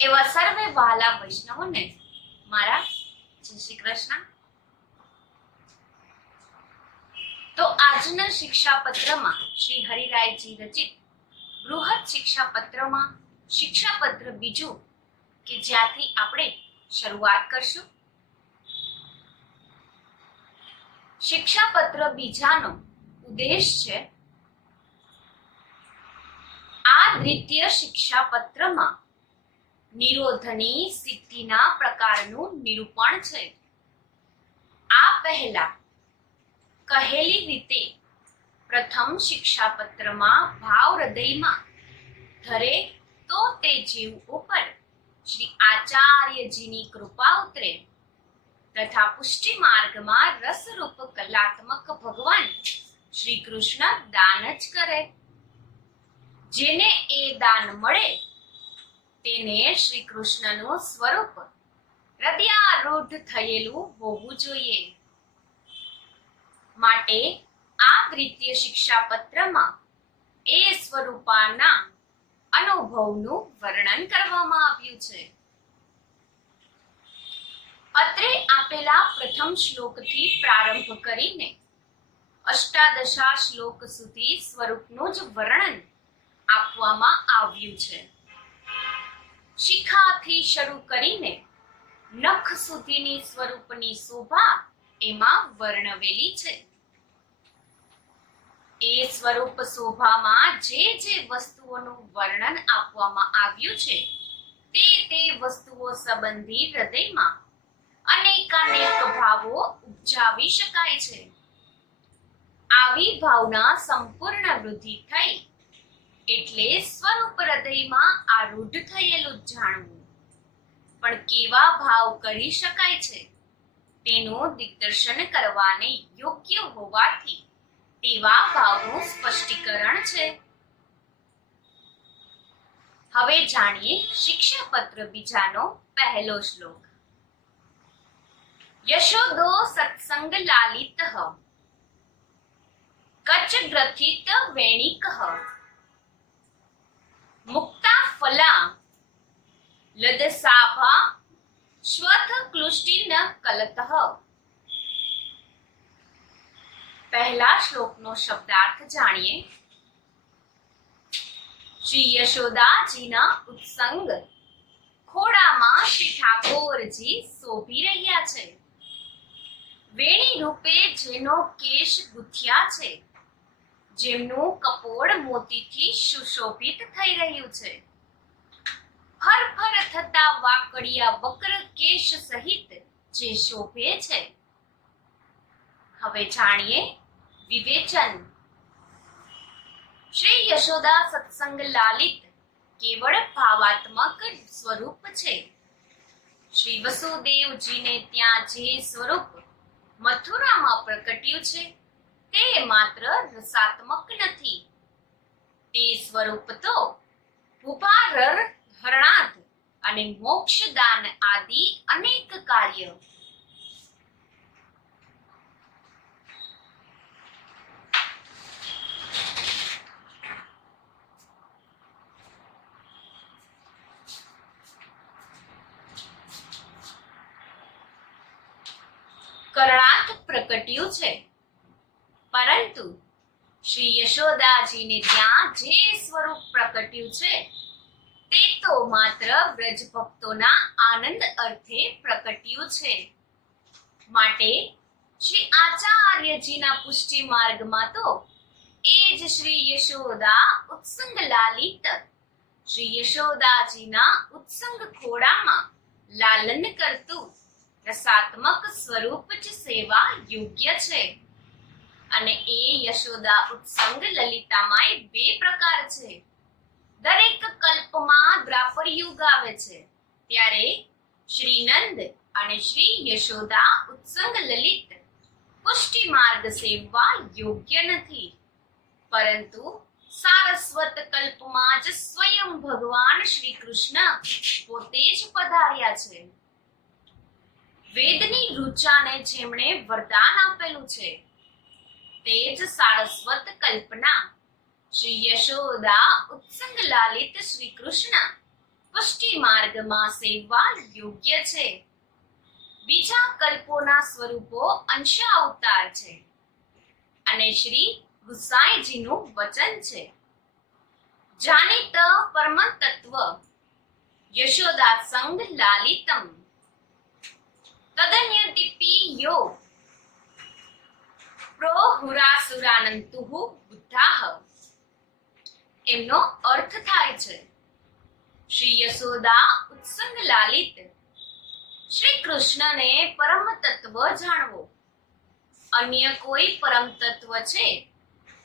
એવા સર્વે વહાલા વૈષ્ણવોને મારા જય શ્રી કૃષ્ણ. તો આજના શિક્ષાપત્રમાં શ્રી હરિરાયજી રચિત બૃહદ શિક્ષાપત્રમાં શિક્ષાપત્ર બીજું કે જ્યાંથી આપણે શરૂઆત કરશું. શિક્ષાપત્ર બીજાનો ઉદ્દેશ છે આ દ્વિતીય શિક્ષાપત્રમાં નિરોધની સિદ્ધિના પ્રકારનું નિરૂપણ છે. આ પહેલા કહેલી રીતે પ્રથમ શિક્ષાપત્રમાં ભાવ હૃદયમાં ધરે તો તે જીવ ઉપર શ્રી આચાર્યજીની કૃપા ઉતરે તથા પુષ્ટિ માર્ગમાં રસરૂપ કલાત્મક ભગવાન શ્રી કૃષ્ણ દાન જ કરે. જેને એ દાન મળે તેને શ્રી કૃષ્ણનું સ્વરૂપ હૃદયારૂઢ થયેલું હોવું જોઈએ. માટે આ દ્વિતીય શિક્ષાપત્રમાં એ સ્વરૂપાના અનુભવનું વર્ણન કરવામાં આવ્યું છે. અત્રે આપેલા પ્રથમ શ્લોકથી પ્રારંભ કરીને અષ્ટાદશા શ્લોક સુધી સ્વરૂપનું જ વર્ણન આપવામાં આવ્યું છે. શિખાથી શરૂ કરીને નખ સુધીની સ્વરૂપની શોભા એમાં વર્ણવેલી છે. એ સ્વરૂપ શોભામાં જે જે વસ્તુઓનું વર્ણન આપવામાં આવ્યું છે તે વસ્તુઓ સંબંધી હૃદયમાં અનેકાનેક ભાવો ઉપજાવી શકાય છે. આવી ભાવના સંપૂર્ણ વૃદ્ધિ થઈ એટલે સ્વરૂપ હૃદયમાં આરૂઢ થયેલું જાણવું. પણ કેવા ભાવ કરી શકાય છે તેનું દિગ્દર્શન કરવાને યોગ્ય હોવાથી તેવા ભાવનું સ્પષ્ટીકરણ છે. હવે જાણીએ શિક્ષાપત્ર બીજાનો પહેલો શ્લોક. યશોદો સત્સંગ લાલિત કચ ગ્રથિત વેણિક મુક્તા ફલા લદસાભા શ્વથ ક્લુષ્ટિન કલતઃ. પહેલા શ્લોકનો શબ્દાર્થ જાણીએ. શ્રી યશોદાજીના ઉત્સંગ ખોડામાં શ્રી ઠાકોરજી શોભી રહ્યા છે. વેણી રૂપે જેનો કેશ ગુથ્યા છે, જેમનું કપોળ મોતીથી સુશોભિત થઈ રહ્યું છે. ફરફર થતા વાકડિયા વક્ર કેશ સહિત જે શોભે છે. હવે જાણીએ વિવેચન. શ્રી યશોદા સત્સંગ લાલિત કેવળ ભાવાત્મક સ્વરૂપ છે. શ્રી વસુદેવજીને ત્યાં જે સ્વરૂપ મથુરામાં પ્રગટ્યું છે તે માત્ર રસાત્મક નથી. તે સ્વરૂપ તો ભૂપારર હરણાદ અને મોક્ષદાન આદિ અનેક કાર્ય કરણાર્થ પ્રગટ્યું છે. પરંતુ શ્રી યશોદાજીને ત્યાં જે સ્વરૂપ પ્રગટ્યું છે તે તો માત્ર વ્રજ ભક્તોના આનંદ અર્થે પ્રગટ્યું છે. માટે શ્રી આચાર્યજીના પુષ્ટિ માર્ગમાં તો એ જ શ્રી યશોદા ઉત્સંગ લાલિત શ્રી યશોદાજીના ઉત્સંગ ખોડામાં લાલન કરતું રસાત્મક સ્વરૂપ જ સેવા યોગ્ય છે. અને એ યશોદા ઉત્સંગ લલિતામાંય બે પ્રકાર છે. દરેક કલ્પમાં દ્વાપર યુગ આવે છે ત્યારે શ્રીનંદ અને શ્રી યશોદા ઉત્સંગ લલિત પુષ્ટિ માર્ગ સેવવા યોગ્ય નથી. પરંતુ સારસ્વત કલ્પમાં જ સ્વયં ભગવાન શ્રી કૃષ્ણ પોતે જ પધાર્યા છે. વેદની ઋચાને જેમણે વરદાન આપેલું છે તે જ સારસ્વત કલ્પના શ્રી યશોદા ઉત્સંગ લાલિત શ્રી કૃષ્ણ પુષ્ટિ માર્ગમાં સેવવા યોગ્ય છે. બીજા કલ્પોના સ્વરૂપો અંશાવતાર છે અને શ્રી ગુસાઈજીનું વચન છે. જાનિત પરમ તત્વ યશોદા સંગ લાલિતમ તદન્યદિપી યો પ્રોહુરાસુરાનંતુઃ બુદ્ધાઃ. એમનો અર્થ થાય છે શ્રી યશોદા ઉત્સંગ લાલિત શ્રી કૃષ્ણને પરમ તત્વ જાણવો. અન્ય કોઈ પરમ તત્વ છે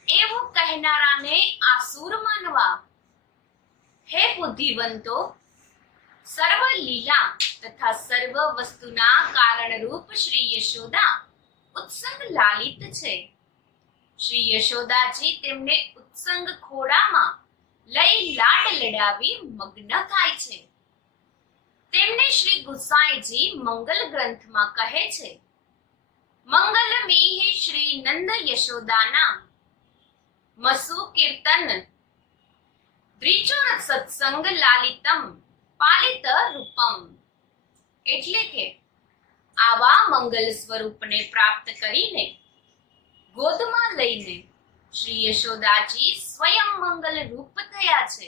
એવું કહેનારાને આસુર માનવા. હે બુદ્ધિવંતો, સર્વ લીલા તથા સર્વ વસ્તુના કારણરૂપ શ્રી યશોદા ઉત્સંગ લાલિત છે. શ્રી યશોદાજી તેમને ઉત્સંગ ખોળામાં લઈ લાડ લડાવી મગ્ન થાય છે. તેમને શ્રી ગુસાઈજી મંગલ ગ્રંથમાં કહે છે, મંગલમેહી શ્રી નંદ યશોદાના મસુ કીર્તન દ્વિચોર સત્સંગ લાલિતમ પાલિત રૂપમ. એટલે કે આવા મંગલ સ્વરૂપને પ્રાપ્ત કરીને ગોદમાં લઈને શ્રી યશોદાજી સ્વયં મંગલ રૂપ થયા છે.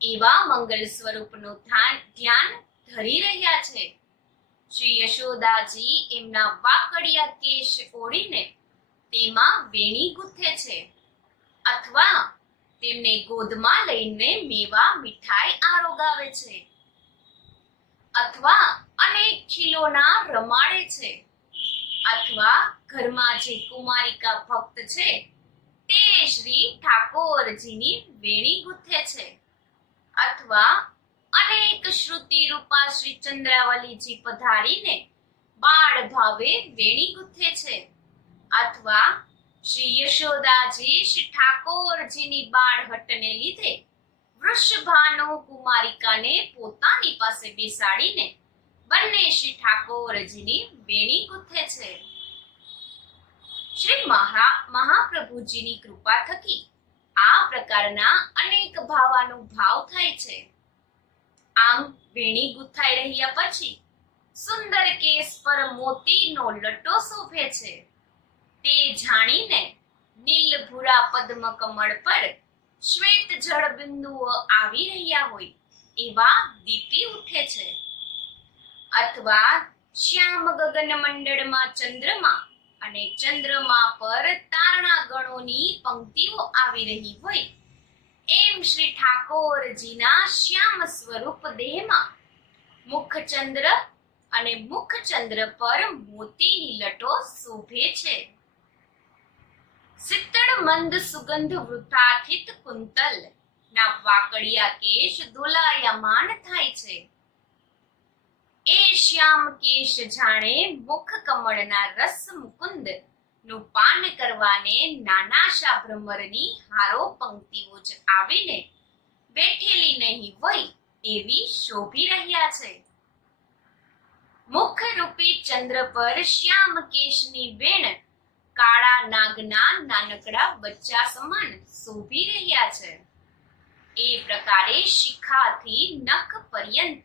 એવા મંગલ સ્વરૂપનું ધ્યાન ધરી રહ્યા છે. શ્રી યશોદાજી એમના વાકડિયા કેશ ઓળીને તેમાં વેણી ગૂંથે છે અથવા તેમને ગોદમાં લઈને મેવા મીઠાઈ આરોગાવે છે અથવા અનેક ખીલોના રમાડે છે અથવા ઘરમાં જે કુમારિકા ભક્ત છે તે શ્રી ઠાકોરજીની વેણી ગૂંથે છે અથવા અનેક શ્રુતિ રૂપા શ્રી ચંદ્રાવલીજી પધારીને બાળ ભાવે વેણી ગૂંથે છે અથવા શ્રી યશોદાજી શ્રી ઠાકોરજીની બાળહટને લીધે વૃષભાનો કુમારિકાને પોતાની પાસે બેસાડીને બંને શ્રી ઠાકોરજીની વેણી ગૂંથે છે. શ્રી મહાપ્રભુજીની કૃપા થકી આ પ્રકારના અનેક ભાવાનુભાવ થાય છે. આમ વેણી ગૂંથાઈ રહ્યા પછી સુંદર કેસ પર મોતીનો લટો શોભે છે. તે જાણીને નીલ ભૂરા પદ્મ કમળ પર શ્વેત જળ બિંદુઓ આવી રહ્યા હોય એવા દીપી ઉઠે છે અથવા શ્યામ ગગન મંડળમાં ચંદ્રમા અને ચંદ્રમા પર તારણા ગણોની પંક્તિઓ આવી રહી હોય એમ શ્રી ઠાકોરજીના શ્યામ સ્વરૂપ દેહમાં મુખચંદ્ર અને મુખચંદ્ર પર મોતીની લટો શોભે છે. સિત્તડ મંદ સુગંધ વૃથાથિત કુંતલ ના વાકડિયા કેશ દોલાયમાન થાય છે. એ શ્યામ કેશ જાણે મુખ કમળના રસ મુકુંદ નું પાન કરવાને નાનાશા ભ્રમરની હારો પંક્તિઓ જ આવીને બેઠેલી નહીં હોય એવી શોભી રહ્યા છે. મુખ રૂપી ચંદ્ર પર શ્યામ કેશની વેણ કાળા નાગના નાનકડા બચ્ચા સમાન શોભી રહ્યા છે. એ પ્રકારે શિખાથી નખ પર્યંત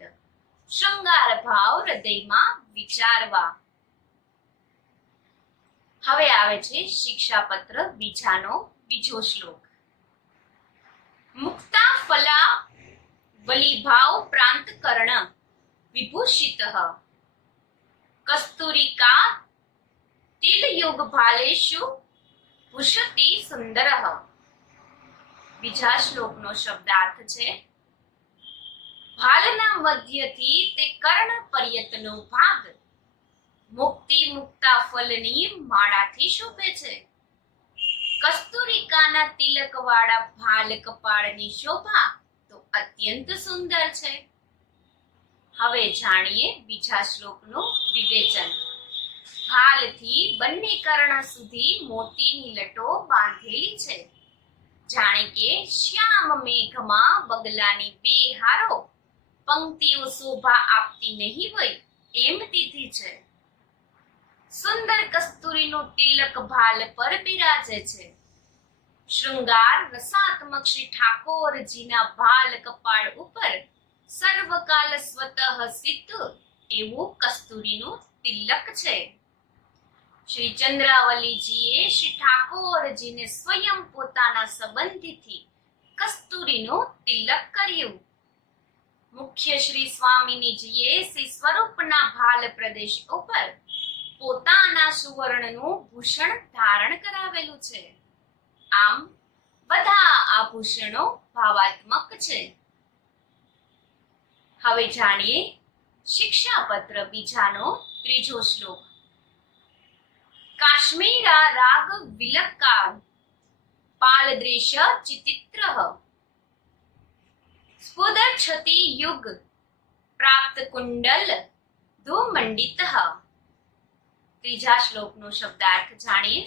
શૃંગાર ભાવ હૃદયમાં વિચારવા. હવે આવે છે શિક્ષાપત્ર બીજાનો બીજો શ્લોક. મુક્તા ફલા વલીભાવ પ્રાંત કર્ણ વિભૂષિતઃ કસ્તુરિકા તિલ યુગ ભાલેષુ ભૂષતિ સુંદરઃ. બીજા શ્લોકનો શબ્દાર્થ છે, ભાલના મધ્યથી તે કર્ણ પર્યંતનો ભાગ મુક્તિ મુક્તા ફલની માળાથી શોભે છે. કસ્તુરિકાના તિલક વાળા ભાલ કપાળની શોભા તો અત્યંત સુંદર છે. હવે જાણીએ બીજા શ્લોકનું વિવેચન. ભાલથી બંને કર્ણ સુધી મોતીની લટો બાંધેલી છે. જાણે કે શ્યામ મેઘમાં બગલાની બે હારો પંક્તિઓ શોભા આપતી નહીં હોય એમ દીધી છે. સુંદર કસ્તુરીનું તિલક ભાલ પર બિરાજે છે. શૃંગાર રસાત્મક શ્રી ઠાકોરજીના ભાલ કપાળ ઉપર સર્વકાલ સ્વતઃ સિદ્ધ એવું કસ્તુરીનું તિલક છે. શ્રી ચંદ્રાવલીજીએ શ્રી ઠાકોરજીને સ્વયં પોતાના સંબંધીથી કસ્તુરીનું તિલક કર્યું. મુખ્ય શ્રી સ્વામિનીજીએ શ્રી સ્વરૂપના ભાલ પ્રદેશ ઉપર પોતાના સુવર્ણનું ભૂષણ ધારણ કરાવેલું છે. આમ બધા આભૂષણો ભાવાત્મક છે. હવે જાણીએ શિક્ષાપત્ર બીજાનો ત્રીજો શ્લોક. કાશ્મીરા રાગ વિલક્કા પાલદ્રેશ ચિતિત્રઃ સ્ફુદચ્છતિ યુગ પ્રાપ્ત કુંડલ ધૂમંડિતઃ. ત્રીજા શ્લોકનો શબ્દાર્થ જાણીએ.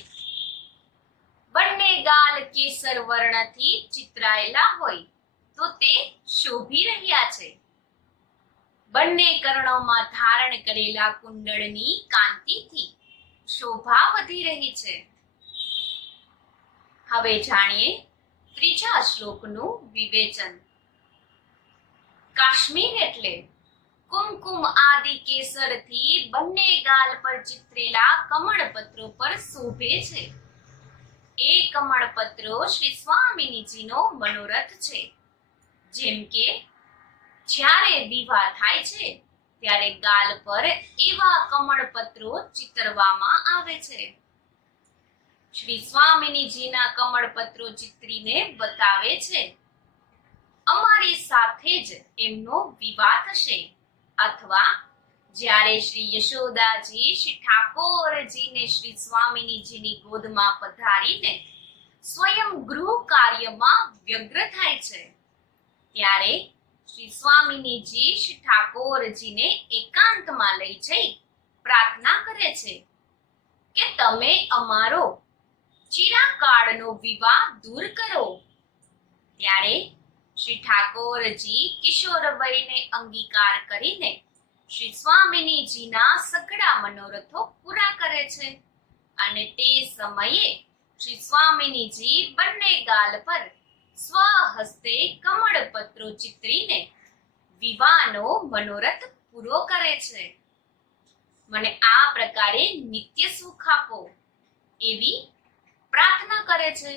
બંને ગાલ કેસર વર્ણથી ચિતરાયેલા હોય તો તે શોભી રહ્યા છે. બંને કર્ણોમાં ધારણ કરેલા કુંડળની કાંતિથી શોભા વધી રહી છે. હવે જાણીએ ત્રીજા શ્લોકનું વિવેચન. કાશ્મીર એટલે કુમકુમ આદિ કેસરથી બંને ગાલ પર ચિતરેલા કમળપત્રો પર શોભે છે. એ કમળપત્રો શ્રી સ્વામિનીજીનો મનોરથ છે. જેમ કે જ્યારે વિવાહ થાય છે ત્યારે ગાલ પર એવા કમળપત્રો ચિતરવામાં આવે છે. શ્રી સ્વામિનીજીના કમળપત્રો ચિતરીને બતાવે છે અમારી સાથે જ એમનો વિવાહ થશે, અથવા જ્યારે શ્રી યશોદાજી શ્રી ઠાકોરજીને શ્રી સ્વામિનીજીની ગોદમાં પધારીને સ્વયં ગૃહ કાર્યમાં વ્યગ્ર થાય છે ત્યારે શ્રી સ્વામિનીજી શ્રી ઠાકોરજીને એકાંતમાં લઈ જઈ પ્રાર્થના કરે છે કે તમે અમારો ચિરાકાળનો વિવાહ દૂર કરો. ત્યારે શ્રી ઠાકોરજી કિશોર વયને અંગીકાર કરીને શ્રી સ્વામિનીજીના સઘળા મનોરથો પૂરા કરે છે. અને તે સમયે શ્રી સ્વામિનીજી બંને ગાલ પર સ્વહસ્તે કમળપત્રો ચિતરીને વિવાહનો મનોરથ પૂરો કરે છે. મને આ પ્રકારે નિત્ય સુખ આપો એવી પ્રાર્થના કરે છે.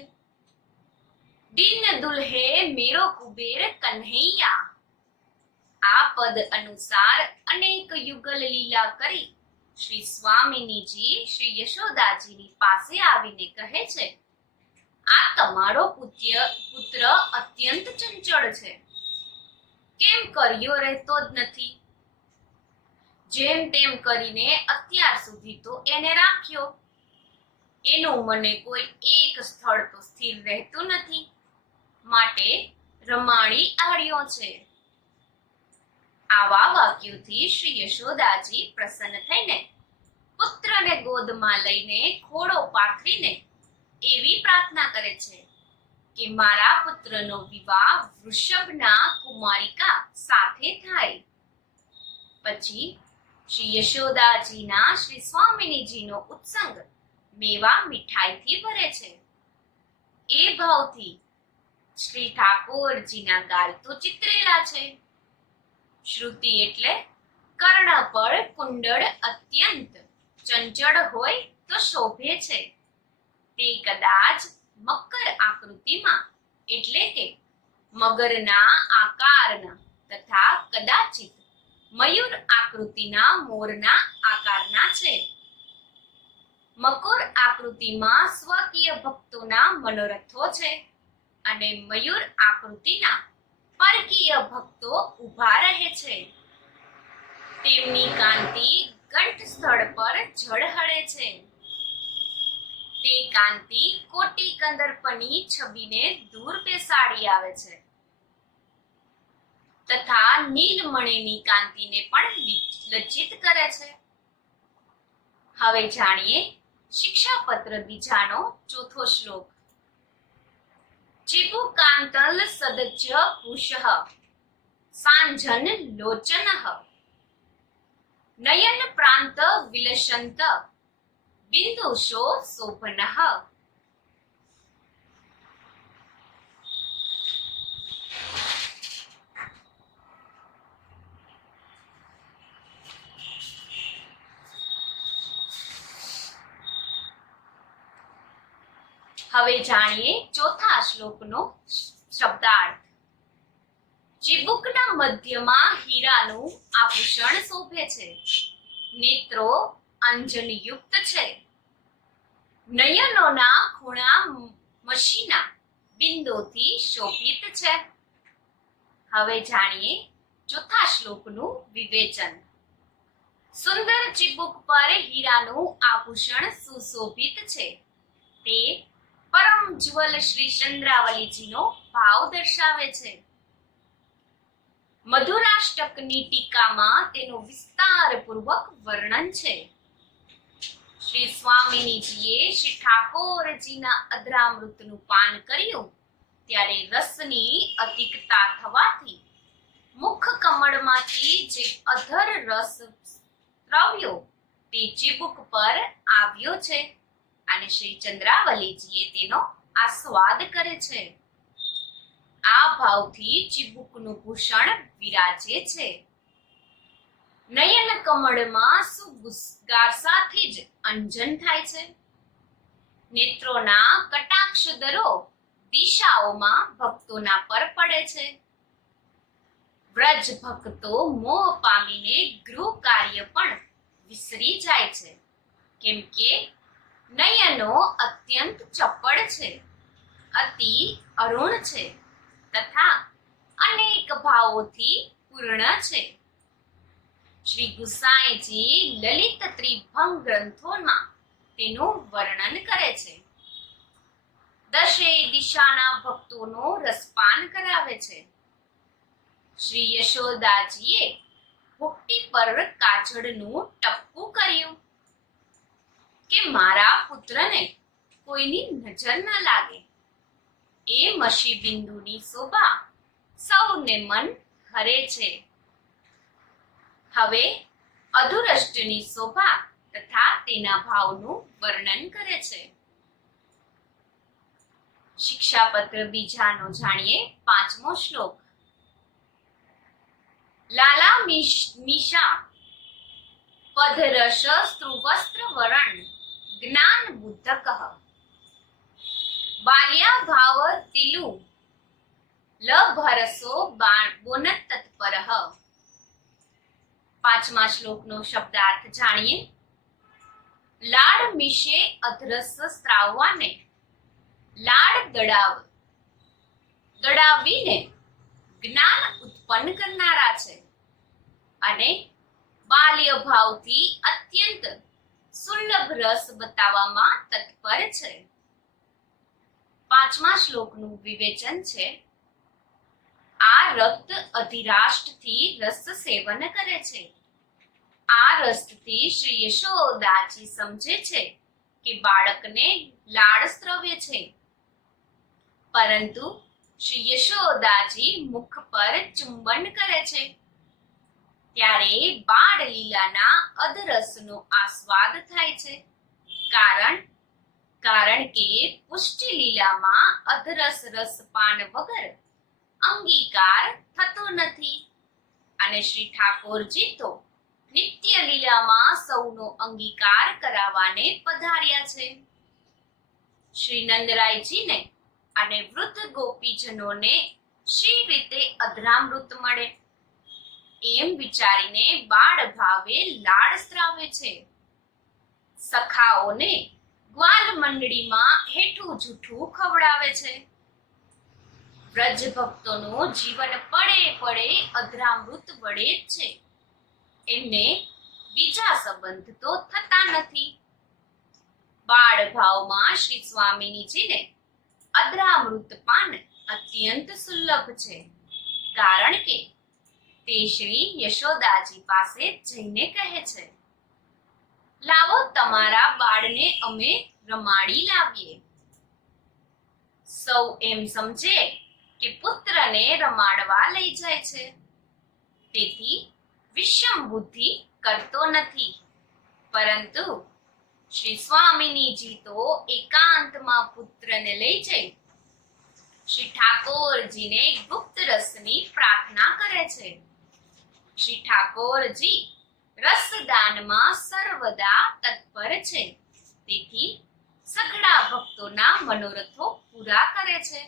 દિન દુલ્હે મેરો કુબેર કન્હૈયા. આ પદ અનુસાર અનેક યુગલ લીલા કરી શ્રી સ્વામિનીજી શ્રી યશોદાજીની પાસે આવીને કહે છે આ તમારો પુત્ર અત્યંત ચંચળ છે, કેમ કર્યો રહેતો જ નથી? જેમ તેમ કરીને અત્યાર સુધી તો એને રાખ્યો, એનું મને કોઈ એક સ્થળ તો સ્થિર રહેતું નથી, માટે રમાડી આડ્યો છે. આવા વાક્યોથી શ્રી યશોદાજી પ્રસન્ન થઈને પુત્રને ગોદમાં લઈને ખોળો પાથરીને એવી પ્રાર્થના કરે છે કે મારા પુત્રનો વિવાહ વૃષભના કુમારિકા સાથે થાય. પછી શ્રી યશોદાજીના શ્રી સ્વામિનીજીનો ઉત્સંગ મેવા મીઠાઈથી ભરે છે. એ ભાવથી શ્રી ઠાકોરજીના ગાલ તો ચિતરેલા છે. શ્રુતિ એટલે કર્ણ પર કુંડળ અત્યંત ચંચળ હોય તો શોભે છે. તે કદાચ મકર આકૃતિમાં એટલે કે મગરના આકારના તથા કદાચિત મયુર આકૃતિના મોરના આકારના છે. મકર આકૃતિમાં સ્વકીય ભક્તોના મનોરથો છે અને મયુર આકૃતિના પરકીય ભક્તો ઊભા રહે છે. તેમની કાંતિ કંઠ સ્થળ પર ઝળહળે છે. તે કાંતિ કોટી કંદર્પની છબીને દૂર બેસાડી આવે છે તથા નીલમણીની કાંતિને પણ લજ્જિત કરે છે. હવે જાણીએ શિક્ષાપત્ર બીજાનો ચોથો શ્લોક. ચિબુકાંતલ સદચ પુષઃ સાંજન લોચનઃ નયન પ્રાંત વિલસંત બિંદુશો શોભનઃ. હવે જાણીએ ચોથા શ્લોકનો શબ્દાર્થ. ચીબુકના મધ્યમાં હીરાનું આભૂષણ શોભે છે. નેત્રો અંજનયુક્ત છે. નયનોના ખૂણા મસીના બિંદોથી શોભિત છે. હવે જાણીએ ચોથા શ્લોકનું વિવેચન. સુંદર ચીબુક પર હીરાનું આભૂષણ સુશોભિત છે. તે પરમ જ્વલ શ્રી ચંદ્રાવલીજીનો ભાવ દર્શાવે છે. મધુરાષ્ટકની ટીકામાં તેનું વિસ્તારપૂર્વક વર્ણન છે. શ્રી સ્વામિનીજીએ શ્રી ઠાકોરજીના અધરામૃતનું પાન કર્યું ત્યારે રસની અધિકતા થવાથી મુખ કમળમાંથી જે અધર રસ સ્રવ્યો તે ચીબુક પર આવ્યો છે અને શ્રી ચંદ્રાવલીજીએ તેનો આસ્વાદ કરે છે. આ ભાવથી ચીબુકનું ભૂષણ વિરાજે છે. નયન કમળમાં સુગુસ્ગાર સાથે જ અંજન થાય છે. નેત્રોના કટાક્ષ દરો દિશાઓમાં ભક્તોના પર પડે છે. વ્રજ ભક્તો મોહ પામીને ગૃહ કાર્ય પણ વિસરી જાય છે, કેમ કે નયનો અત્યંત ચપળ છે, અતિ અરુણ છે તથા અનેક ભાવોથી પૂર્ણ છે. શ્રી ગુસાઈજી લલિત ત્રિભંગ ગ્રંથોમાં તેનું વર્ણન કરે છે. દશે દિશાના ભક્તોનો રસપાન કરાવે છે. શ્રી યશોદાજીએ ભુક્તિ પર કાજળનું ટપકું કર્યું કે મારા પુત્રને કોઈની નજર ન લાગે. એ મસી બિંદુની શોભા સૌને મન હરે છે. હવે અધુરષ્ટની શોભા તથા તેના ભાવનું વર્ણન કરે છે. શિક્ષાપત્ર બીજાનો જાણીએ પાંચમો શ્લોક. લાલા મીશા પદરસ સ્ત્રુવસ્ત્ર વરણ જ્ઞાન બુદ્ધક બાલ્યા ભાવ તિલુ લભરસો બોનત તત્પરઃ. પાંચમા શ્લોકનો શબ્દાર્થ જાણીએ. લાડ મીશે અધરસ સ્ત્રાવવાને લાડ દડાવીને જ્ઞાન ઉત્પન્ન કરનારા છે અને બાલ્ય ભાવથી અત્યંત સુલભ રસ બતાવવામાં તત્પર છે. પાંચમા શ્લોકનું વિવેચન છે. આ રક્ત અધિરાષ્ટ્રથી રસ સેવન કરે છે. આ રસથી શ્રી યશોદાજી સમજે છે કે બાળકને લાડ સ્ત્રવે છે, પરંતુ શ્રી યશોદાજી મુખ પર ચુંબન કરે છે ત્યારે બાળ લીલાના અધરસનો આસ્વાદ થાય છે. કારણ કે પુષ્ટિ લીલામાં અધરસ રસપાન વગર અંગીકાર થતો નથી અને શ્રી ઠાકોરજી તો નિત્ય લીલામાં સૌનો અંગીકાર કરાવવાને પધાર્યા છે. શ્રી નંદરાયજીને અને વૃદ્ધ ગોપીજનોને શી રીતે અધરામૃત મળે એમ વિચારીને બાળ ભાવે લાડ સ્ત્રાવે છે. સખાઓને ગ્વાલ મંડળીમાં હેઠું જૂઠું ખવડાવે છે. વ્રજ ભક્તોનું જીવન પડે પડે અધરામૃત વડે જ છે. એમને બીજા સંબંધ તો થતા નથી. બાળ ભાવમાં શ્રી સ્વામિનીજીને અધરામૃત પાન અત્યંત સુલભ છે, કારણ કે તે શ્રી યશોદાજી પાસે જઈને કહે છે, લાવો તમારા બાળને અમે રમાડી લાવીએ. સૌ એમ સમજે કે પુત્રને રમાડવા લઈ જાય છે, તેથી વિષમ બુદ્ધિ કરતો નથી. પરંતુ શ્રી સ્વામિનીજી તો એકાંતમાં પુત્રને લઈ જઈ શ્રી ઠાકોરજીને ગુપ્ત રસની પ્રાર્થના કરે છે. શ્રી ઠાકોરજી રસદાનમાં સર્વદા તત્પર છે, તેથી સઘળા ભક્તોના મનોરથો પૂરા કરે છે.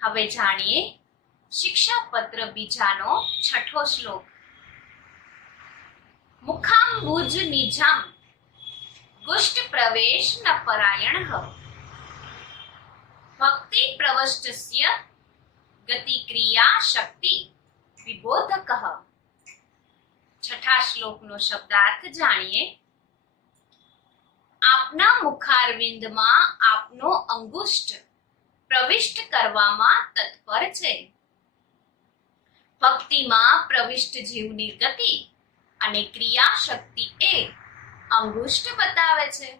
હવે જાણીએ શિક્ષાપત્ર બીજાનો 6થો શ્લોક. મુખાંબુજ નિજામ ગુષ્ટ પ્રવેશ ન પરાયણ ભક્તિ પ્રવષ્ટસ્ય ગતિ ક્રિયા શક્તિ વિબોધક. 6થા શ્લોકનો શબ્દાર્થ જાણીએ. આપના મુખારવિંદમાં આપનો અંગુષ્ઠ પ્રવિષ્ટ કરવામાં તત્પર છે. ભક્તિમાં પ્રવિષ્ટ જીવની ગતિ અને ક્રિયા શક્તિ એ અંગુષ્ઠ બતાવે છે.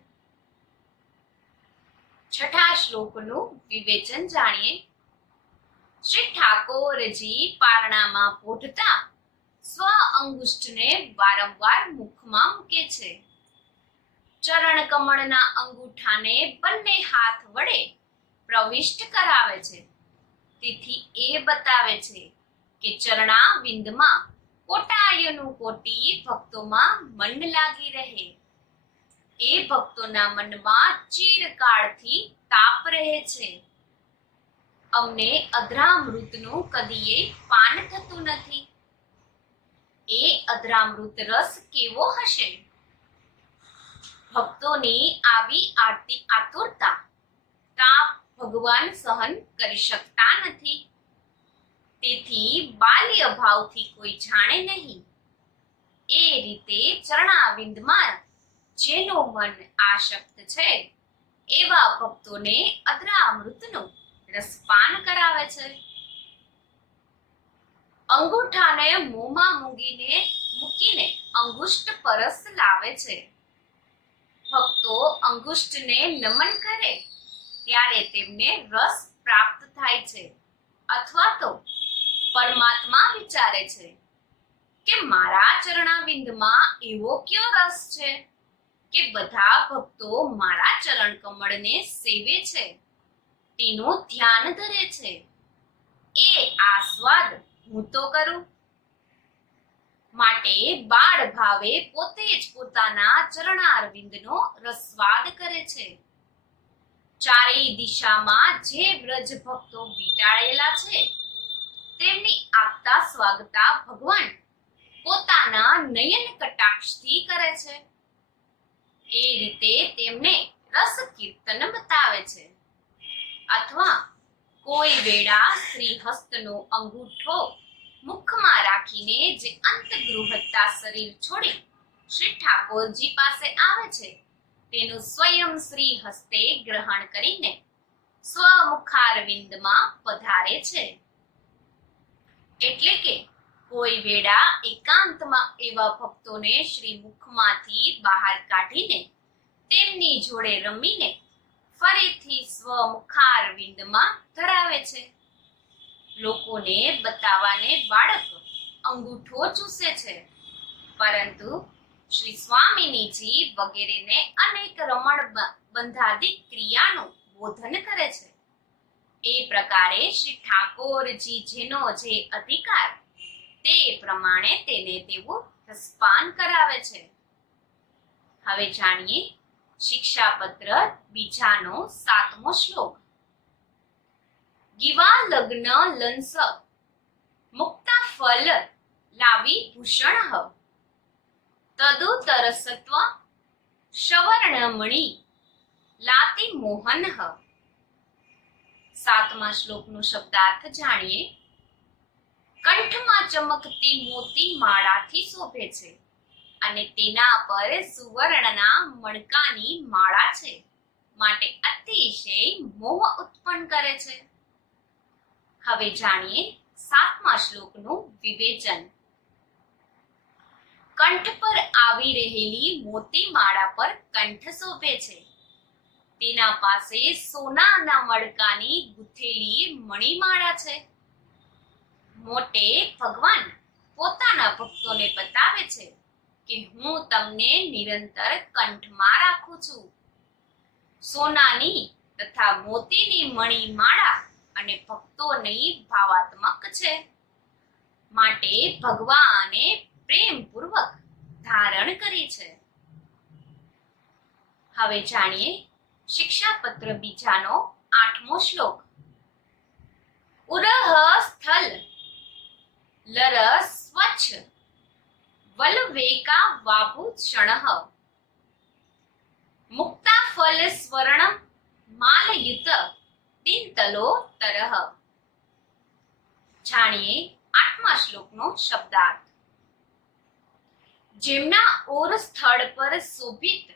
6થા શ્લોકનું વિવેચન જાણીએ. શ્રી ઠાકોરજી પારણામાં પોઢતા સ્વ અંગુષ્ઠને વારંવાર મુખમાં મૂકે છે. ચરણ કમળના અંગૂઠાને બંને હાથ વડે પ્રવિષ્ટ કરાવે છે. તેથી એ બતાવે છે કે ચરણાવિંદમાં કોટાયનું કોટી ભક્તોમાં મન લાગી રહે. એ ભક્તોના મનમાં ચિરકાળથી તાપ રહે છે. અમને અધરામૃતનું કદીએ પાન થતું નથી. એ અધરામૃત રસ કેવો હશે? ભક્તોની આવી આરતી આતુરતા તાપ ભગવાન સહન કરી શકતા નથી. તેથી બાલ્ય ભાવથી કોઈ જાણે નહીં. એ રીતે ચરણાવિંદમાં જેનું મન આસક્ત છે એવા ભક્તોને અધરામૃતનું રસપાન કરાવે છે. અંગૂઠાને મોંમાં મૂકીને અંગુષ્ઠ પરસ લાવે છે. ભક્તો અંગુષ્ઠને નમન કરે ત્યારે તેમને રસ પ્રાપ્ત થાય છે. અથવા તો પરમાત્મા વિચારે છે કે મારા ચરણાવિંદમાં એવો કયો રસ છે કે બધા ભક્તો મારા ચરણ કમળને સેવે છે, તેનું ધ્યાન ધરે છે. એ આસ્વાદ હું તો કરું. માટે બાળ ભાવે પોતે જ પોતાના ચરણારવિંદનો રસવાદ કરે છે. ચારેય દિશામાં જે વ્રજ ભક્તો વીંટાળેલા છે તેમની આગતા સ્વાગતા ભગવાન પોતાના નયન કટાક્ષથી કરે છે. એ રીતે તેમને રસ કીર્તન બતાવે છે. અથવા કોઈ વેળા શ્રીહસ્તનો અંગૂઠો મુખમાં રાખીને જે અંતગૃહતા શરીર છોડી શ્રી ઠાકોરજી પાસે આવે છે તેનું સ્વયં શ્રી હસ્તે ગ્રહણ કરીને સ્વમુખારવિંદમાં પધારે છે. એટલે કે કોઈ વેળા એકાંતમાં એવા ભક્તોને શ્રી મુખમાંથી બહાર કાઢીને તેમની જોડે રમીને ફરીથી સ્વમુખારવિંદમાં ધરાવે છે. લોકોને બતાવવાને બાળક અંગૂઠો ચૂસે છે, પરંતુ શ્રી સ્વામિનીજી વગેરેને અનેક રમણ બંધાદિક ક્રિયાનું બોધન કરે છે. એ પ્રકારે શ્રી ઠાકોરજી જેનો જે અધિકાર તે પ્રમાણે તેને તેવું રસપાન કરાવે છે. હવે જાણીએ શિક્ષાપત્ર બીજાનો 7મો શ્લોક. ગીવા લગ્ન લંસ મુક્તા ફલ લાવી ભૂષણ તદુતરસત્વ શવર્ણમણી લાતિ મોહન. 7મા શ્લોકનો શબ્દાર્થ જાણીએ. કંઠમાં ચમકતી મોતી માળાથી શોભે છે અને તેના પર સુવર્ણના મણકાની માળા છે, માટે અતિશય મોહ ઉત્પન્ન કરે છે. હવે જાણીએ 7મા શ્લોકનું વિવેચન. કંઠ પર આવી રહેલી મોતી માળા પર કંઠ શોભે છે. તેના પાસે સોનાના મણકાની ગૂંથેલી મણિમાળા છે. મોટે ભગવાન પોતાના ભક્તોને બતાવે છે કે હું તમને નિરંતર કંઠમાં રાખું છું. સોનાની તથા મોતીની મણિમાળા અને ભક્તોની ભાવાત્મક છે, માટે ભગવાને પ્રેમપૂર્વક ધારણ કરી છે. હવે જાણીએ શિક્ષાપત્ર બીજાનો 8મો શ્લોક. ઉરહ સ્થલ લરસ સ્વચ્છ વલવેકા વાભૂષણઃ મુક્તા ફલ સ્વર્ણમ માલયુત તિંતલો તરહ. જાણીએ 8મા શ્લોકનો શબ્દાર્થ. જેમના ઓર સ્થળ પર શોભિત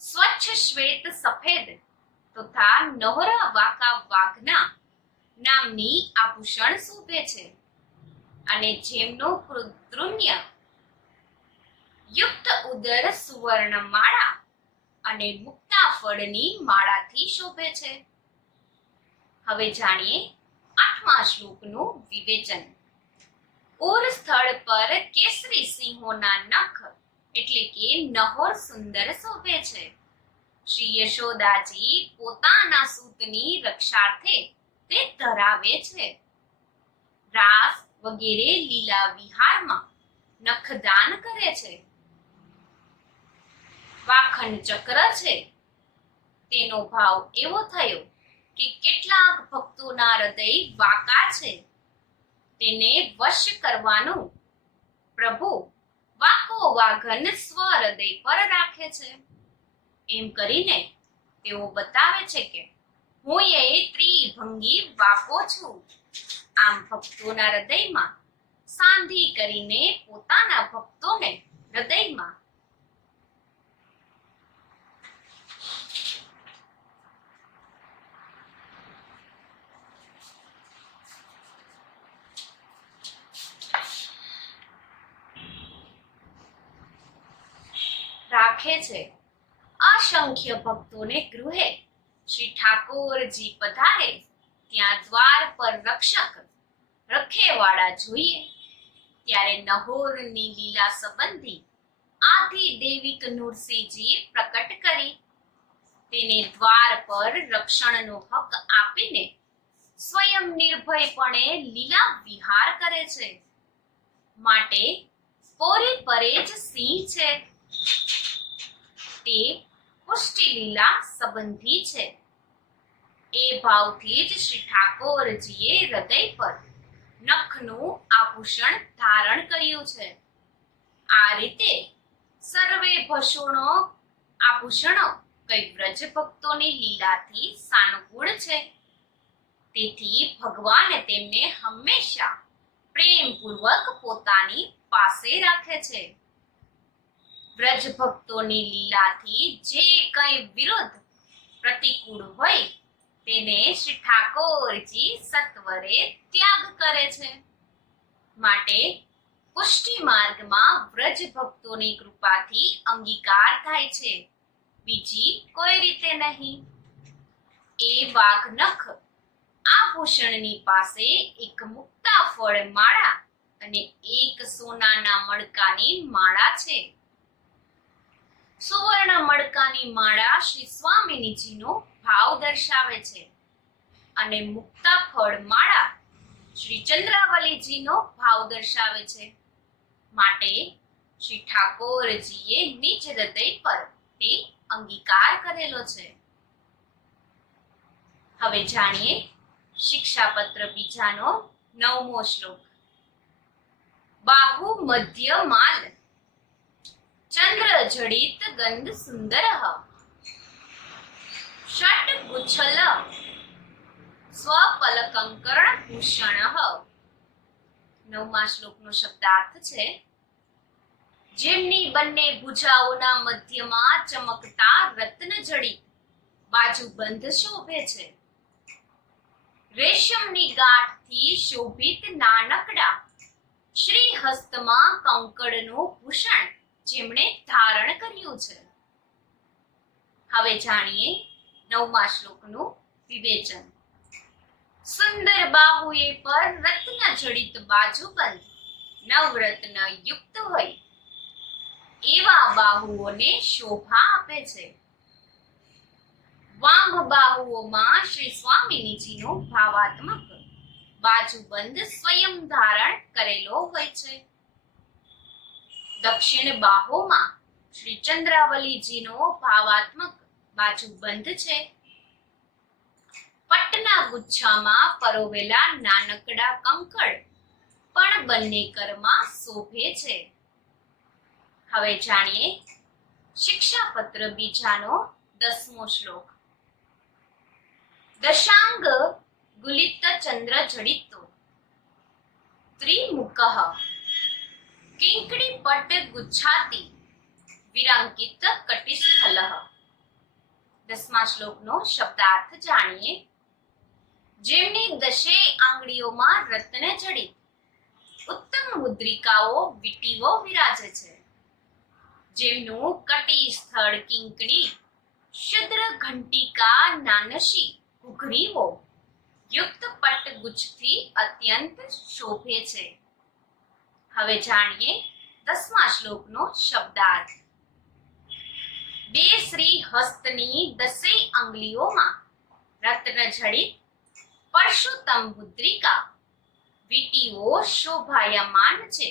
સ્વચ્છ શ્વેત સફેદ તથા નહોરા વાંકા વાઘના નામની આભૂષણ શોભે છે અને જેમનું કૃદ્રુન્ય યુક્ત ઉદર સુવર્ણ માળા અને મુક્તા ફળની માળાથી શોભે છે. હવે જાણીએ 8મા શ્લોકનું વિવેચન. ઓર સ્થળ પર કેસરી સિંહોના નખ એટલે કે નહોર સુંદર શોભે છે. શ્રી યશોદાજી પોતાના સૂતની રક્ષાર્થે તે ધરાવે છે. રાસ વગેરે લીલા વિહારમાં નખદાન કરે છે. વાખન ચક્ર છે તેનો ભાવ એવો થયો કે કેટલાક ભક્તોના હૃદય વાકા છે, તેને વશ કરવાનું પ્રભુ વાકો વાઘન સ્વહૃદય પર રાખે છે. એમ કરીને તેઓ બતાવે છે કે હું એ ત્રિભંગી વાકો છું. આમ ભક્તોના હૃદયમાં સાંધી કરીને પોતાના ભક્તોને હૃદયમાં રાખે છે. અસંખ્ય ભક્તોને ગૃહે શ્રી ઠાકોરજી પધારે ત્યાં દ્વાર પર રક્ષક રખેવાળા જોઈએ ત્યારે નહોરની લીલા સંબંધી આદિ દેવિક નૃસિંહજી પ્રકટ કરી તેને દ્વાર પર રક્ષણનો હક આપીને સ્વયં નિર્ભયપણે લીલા વિહાર કરે છે. માટે પોરે પરે જ સિંહ છે, તે પુષ્ટિ લીલા સંબંધી છે. એ ભાવથી જ શ્રી ઠાકોરજીએ હૃદય પર નખનું આભૂષણ ધારણ કર્યું છે. આ રીતે સર્વે આભૂષણો કઈ વ્રજ ભક્તોની લીલાથી સાનુકૂળ છે. તેથી ભગવાન તેમને હંમેશા પ્રેમપૂર્વક પોતાની પાસે રાખે છે. વ્રજ ભક્તોની લીલાથી જે કઈ વિરુદ્ધ પ્રતિકૂળ હોય તેને શ્રી ઠાકોરજી સત્વરે ત્યાગ કરે છે. માટે પુષ્ટિ માર્ગમાં વ્રજ ભક્તોની કૃપાથી અંગીકાર થાય છે, બીજી કોઈ રીતે નહીં. એ વાઘ નખ આભૂષણની પાસે એક મુક્તા ફળ માળા અને એક સોનાના મણકાની માળા છે. સુવર્ણ મણકાની માળા શ્રી સ્વામિનીજીનો ભાવ દર્શાવે છે અને મુક્તા ફળ માળા શ્રી ચંદ્રાવલીજીનો ભાવ દર્શાવે છે. માટે શ્રી ઠાકોરજીએ નિજ હૃદય પર તે અંગીકાર કરેલો છે. હવે જાણીએ શિક્ષાપત્ર બીજાનો 9મો શ્લોક. બાહુ મધ્ય માલ ચંદ્ર જડિત ગંધ સુંદર ષટ ગુચ્છલ સ્વપલકંકરણ ભૂષણ. 9મા શ્લોકનો શબ્દાર્થ છે. જેમની બંને ભુજાઓના મધ્યમાં ચમકતા રત્ન જડિત બાજુબંધ શોભે છે. રેશમની ગાંઠથી શોભિત નાનકડા શ્રી હસ્તમાં કંકણનું ભૂષણ જેમણે ધારણ કર્યું છે. હવે જાણીએ 9મા શ્લોકનું વિવેચન. સુંદર બાહુએ પર રત્ન જડિત બાજુબંધ નવરત્ન યુક્ત હોય એવા બાહુઓને શોભા આપે છે. વામ બાહુઓમાં શ્રી સ્વામિનીજીનો ભાવાત્મક બાજુબંધ સ્વયં ધારણ કરેલો હોય છે. દક્ષિણ બાહોમાં શ્રી ચંદ્રાવલીજીનો ભાવાત્મક બાજુબંધ છે. પટના ગુચ્છામાં પરોવેલા નાનકડા કંકળ પણ બંને કરમાં શોભે છે. હવે જાણીએ શિક્ષાપત્ર બીજાનો 10મો શ્લોક. દશાંગ ગુલિત ચંદ્ર જડિતો ત્રિમુખઃ કિંકણી પટ ગુચ્છાતિ વિરાંકિત કટિસ્થલઃ. 10મા શ્લોકનો શબ્દાર્થ જાણીએ. જેમની દશેય આંગળીઓમાં રત્ન જડિત ઉત્તમ મુદ્રિકાઓ વીંટીઓ વિરાજે છે, જેમનું કટી સ્થળ કિંકણી શુદ્ર ઘંટિકા નાનશી ઘૂઘરીઓ યુક્ત પટગુચ્છથી અત્યંત શોભે છે. હવે જાણીએ 10મા શ્લોકનો શબ્દાર્થ. બે શ્રી હસ્તની દસેય આંગળીઓમાં રત્ન જડિત પરશુત્તમ મુદ્રિકા વીંટીઓ શોભાયમાન છે.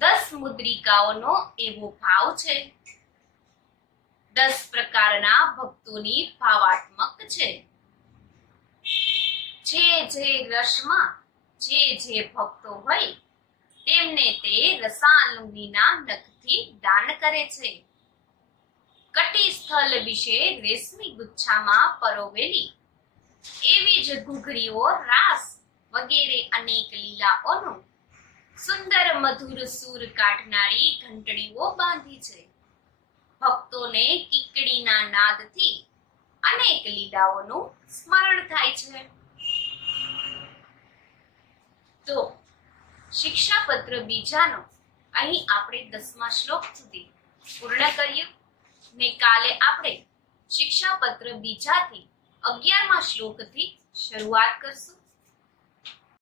10 મુદ્રિકાઓનો એવો ભાવ છે. 10 પ્રકારના ભક્તોની ભાવાત્મક છે. જે રસમાં જે ભક્તો હોય તેમને તે રસાલુંગીના નખથી દાન કરે છે. કટી સ્થળ વિશે રેશમી ગુચ્છામાં પરોવેલી એવી જ ઘૂઘરીઓ રાસ વગેરે અનેક લીલાઓનું સુંદર મધુર સૂર કાઢનારી ઘંટડીઓ બાંધી છે. ભક્તોને કિકડીના નાદથી અનેક લીલાઓનું સ્મરણ થાય છે. તો શિક્ષાપત્ર બીજાનો અહીં આપણે 10મા શ્લોક સુધી પૂર્ણ કર્યું ને કાલે આપણે શિક્ષાપત્ર બીજાથી 11મા શ્લોકથી શરૂઆત કરશું.